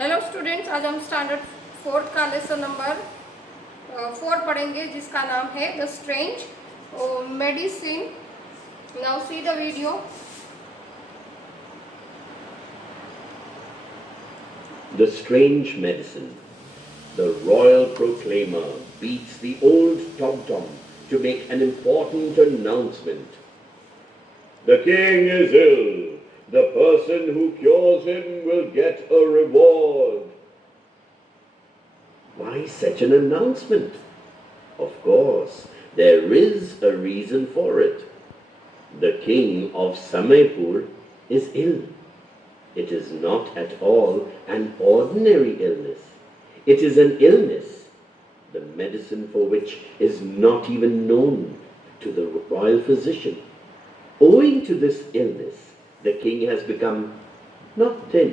Hello students, आज हम standard 4 का लेसन नंबर 4 पढ़ेंगे जिसका नाम है the strange medicine. Now see the video. The strange medicine. The royal proclaimer beats the old tom-tom to make an important announcement. The king is ill. The person who cures him will get a reward. Why such an announcement? Of course, there is a reason for it. The king of Samaipur is ill. It is not at all an ordinary illness. It is an illness, the medicine for which is not even known to the royal physician. Owing to this illness, the king has become not thin,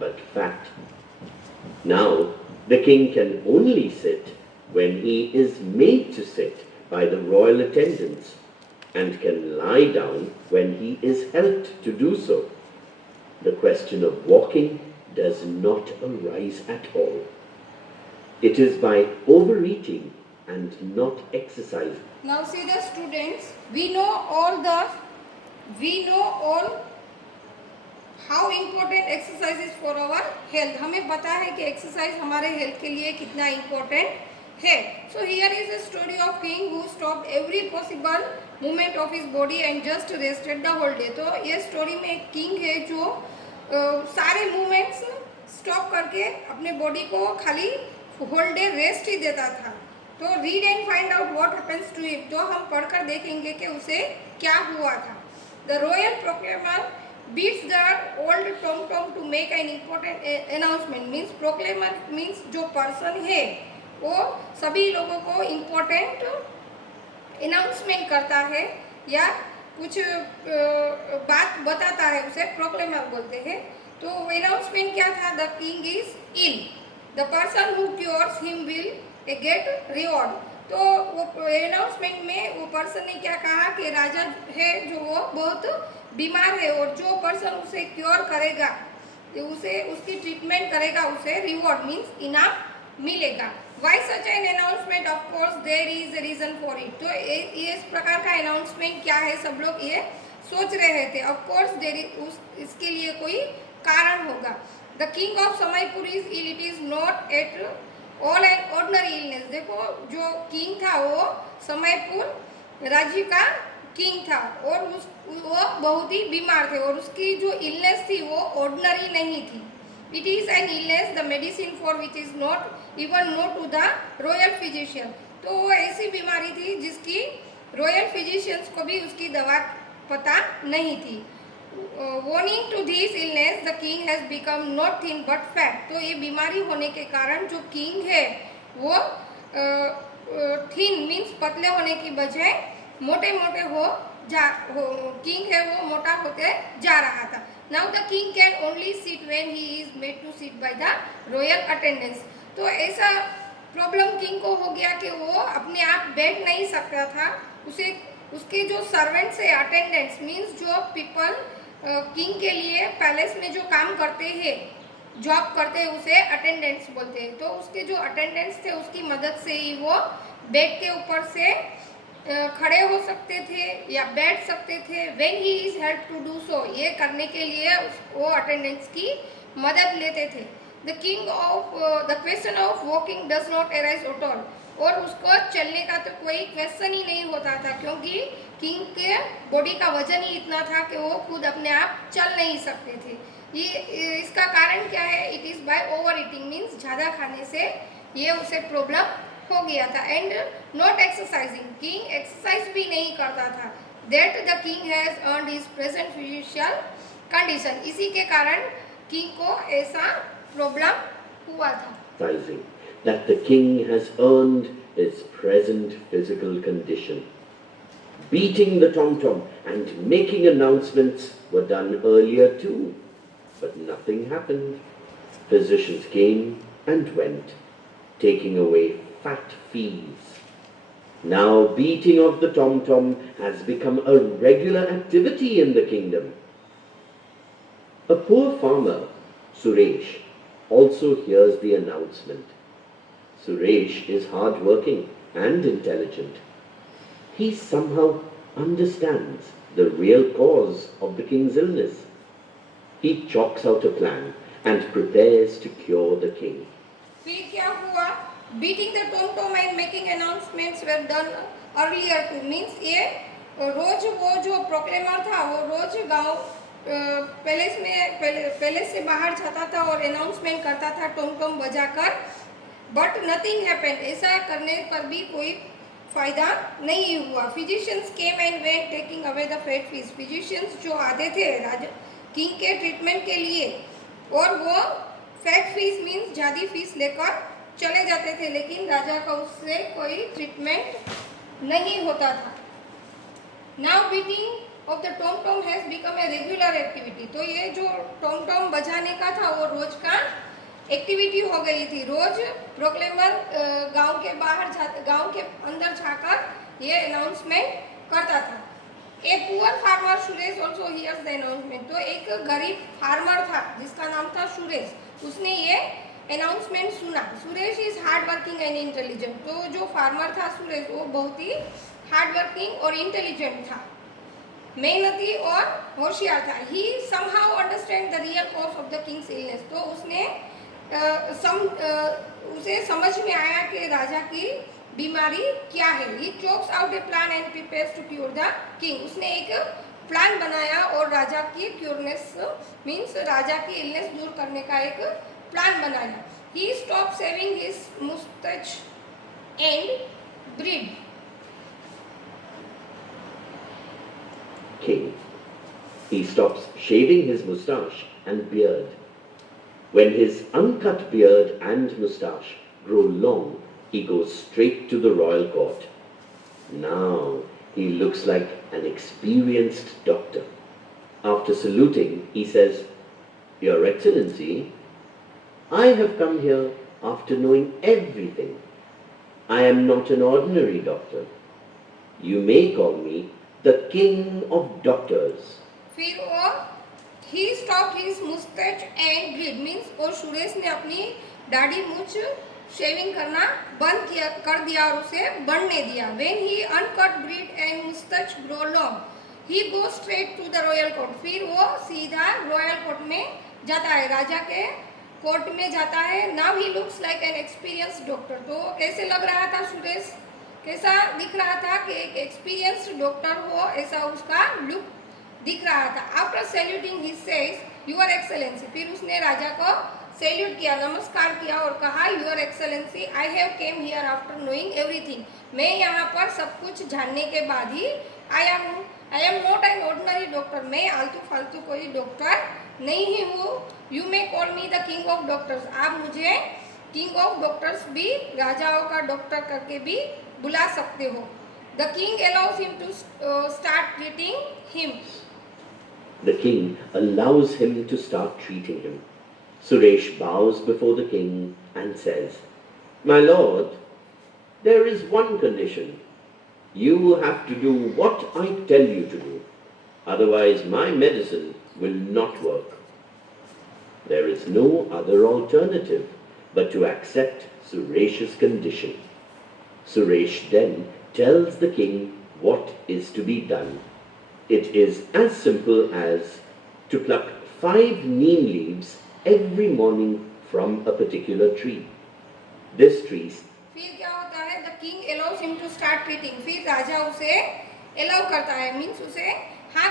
but fat. Now, the king can only sit when he is made to sit by the royal attendants, and can lie down when he is helped to do so. The question of walking does not arise at all. It is by overeating and not exercising. Now see the students, we know all how important exercise is for our health. हमें पता है कि exercise हमारे health के लिए कितना important है. So here is a story of king who stopped every possible movement of his body and just rested the whole day. तो ये स्टोरी में एक किंग है जो सारे मूवमेंट्स स्टॉप करके अपने बॉडी को खाली होल डे रेस्ट ही देता था. तो read and find out what happens to him. तो हम पढ़कर देखेंगे कि उसे क्या हुआ था. The royal proclaimer beats the old tom-tom to make an important announcement. Means proclaimer means जो पर्सन है वो सभी लोगों को इम्पोर्टेंट अनाउंसमेंट करता है या कुछ बात बताता है, उसे प्रोक्लेमर बोलते हैं. तो अनाउंसमेंट क्या था? The king is ill. The person who cures him will get reward. तो वो अनाउंसमेंट में वो पर्सन ने क्या कहा कि राजा है जो वो बहुत बीमार है और जो पर्सन उसे क्योर करेगा, उसे उसकी ट्रीटमेंट करेगा, उसे रिवॉर्ड मीन्स इनाम मिलेगा. Why such an announcement? Of course there is a reason for it. तो ये इस प्रकार का अनाउंसमेंट क्या है, सब लोग ये सोच रहे थे. ऑफ कोर्स देयर इज, इसके लिए कोई कारण होगा. The king of Samaypur is ill. It is not at all an ordinary illness. देखो जो किंग था वो समयपुर राज्य का किंग था और वो बहुत ही बीमार थे और उसकी जो इलनेस थी वो ऑर्डिनरी नहीं थी. It is an illness the medicine for which is not even known to the royal physician. तो वो ऐसी बीमारी थी जिसकी रॉयल फिजिशियंस को भी उसकी दवा पता नहीं थी. Warning to this illness the king has become not thin but fat. तो ये बीमारी होने के कारण जो किंग है वो थिन मीन्स पतले होने की बजाय मोटे मोटे किंग है वो मोटा होते जा रहा था. Now the king can only sit when he is made to sit by the royal attendance. तो ऐसा प्रॉब्लम किंग को हो गया कि वो अपने आप बैठ नहीं सकता था. उसे उसके जो सर्वेंट्स है, अटेंडेंट्स मीन्स जो पीपल किंग के लिए पैलेस में जो काम करते हैं, जॉब करते हैं, उसे अटेंडेंट्स बोलते हैं. तो उसके जो अटेंडेंट्स थे उसकी मदद से ही वो बेड के ऊपर से खड़े हो सकते थे या बैठ सकते थे. When he is help to do so, ये करने के लिए वो अटेंडेंट्स की मदद लेते थे. The king of the question of walking does not arise at all. और उसको चलने का तो कोई क्वेश्चन ही नहीं होता था क्योंकि किंग के बॉडी का वजन ही इतना था कि वो खुद अपने आप चल नहीं सकते थे. ये इसका कारण क्या है? It is by over eating means ज़्यादा खाने से ये उसे प्रॉब्लम हो गया था. And not exercising, king exercise भी नहीं करता था. That the king has earned his present physical condition. इसी के कारण किंग को ऐसा प्रॉब्लम हुआ था. That the king has earned his present physical condition. Beating the tom-tom and making announcements were done earlier too, but nothing happened. Physicians came and went, taking away fat fees. Now beating of the tom-tom has become a regular activity in the kingdom. A poor farmer, Suresh, also hears the announcement. Suresh is hardworking and intelligent. He somehow understands the real cause of the king's illness. He chalks out a plan and prepares to cure the king. फिर क्या हुआ? Beating the tom tom and making announcements were done earlier too. Means ये रोज वो जो प्रोक्लेमर था वो रोज गांव palace से बाहर जाता था और अनाउंसमेंट करता था टोम टोम बजाकर. But nothing happened. ऐसा करने पर भी कोई फायदा नहीं हुआ. Physicians came and went taking away the fat fees. Physicians जो आते थे राजा किंग के ट्रीटमेंट के लिए और वो फैट फीस मीन्स ज़्यादा फीस लेकर चले जाते थे, लेकिन राजा का उससे कोई ट्रीटमेंट नहीं होता था. Now beating of the Tom Tom has become a regular activity. तो ये जो टॉम टॉम बजाने का था वो रोज का एक्टिविटी हो गई थी. रोज प्रोक्लेमर गांव के अंदर जाकर ये अनाउंसमेंट करता था. A poor farmer Suresh also hears the announcement. तो एक गरीब फार्मर था जिसका नाम था सुरेश, उसने ये अनाउंसमेंट सुना. Suresh is hard working and intelligent. तो जो फार्मर था सुरेश वो बहुत ही हार्ड वर्किंग और इंटेलिजेंट था, मेहनती और होशियार था. He somehow understand the real cause of the king's illness. तो उसे समझ में आया कि राजा की बीमारी क्या है. He chokes out a plan and prepares to cure the king. उसने एक प्लान बनाया और राजा की क्योरनेस मीन्स राजा की इलनेस दूर करने का एक प्लान बनाया. He stop shaving his moustache and beard. King. He stops shaving his moustache and beard. When his uncut beard and moustache grow long, he goes straight to the royal court. Now he looks like an experienced doctor. After saluting, he says, "Your Excellency, I have come here after knowing everything. I am not an ordinary doctor. You may call me the king of doctors." फिर वो he stop his moustache and beard means और सुरेश ने अपनी दाढ़ी मूछ shaving करना बंद कर दिया और उसे बढ़ने दिया. When he uncut beard and moustache grow long he go straight to the royal court. फिर वो सीधा रॉयल कोर्ट में जाता है, राजा के कोर्ट में जाता है. Now he looks like an experienced doctor. तो कैसे लग रहा था सुरेश, कैसा दिख रहा था कि एक एक्सपीरियंस्ड डॉक्टर हो, ऐसा उसका लुक दिख रहा था. After saluting he says, your excellency. फिर उसने राजा को सैल्यूट किया, नमस्कार किया और कहा, your excellency, I have came here after knowing everything. मैं यहाँ पर सब कुछ जानने के बाद ही I am not an ordinary doctor. मैं आलतू फालतू कोई डॉक्टर नहीं हूँ. You may call me the king of doctors. आप मुझे किंग ऑफ डॉक्टर्स भी, राजाओं का डॉक्टर करके भी बुला सकते हो. The king allows him to start treating him. The king allows him to start treating him. Suresh bows before the king and says, "My lord, there is one condition. You have to do what I tell you to do. Otherwise my medicine will not work." There is no other alternative but to accept Suresh's condition. Suresh then tells the king what is to be done. It is as simple as to pluck 5 neem leaves every morning from a particular tree. This tree. फिर क्या होता है? The king allows him to start treating. फिर राजा उसे allow करता है, means उसे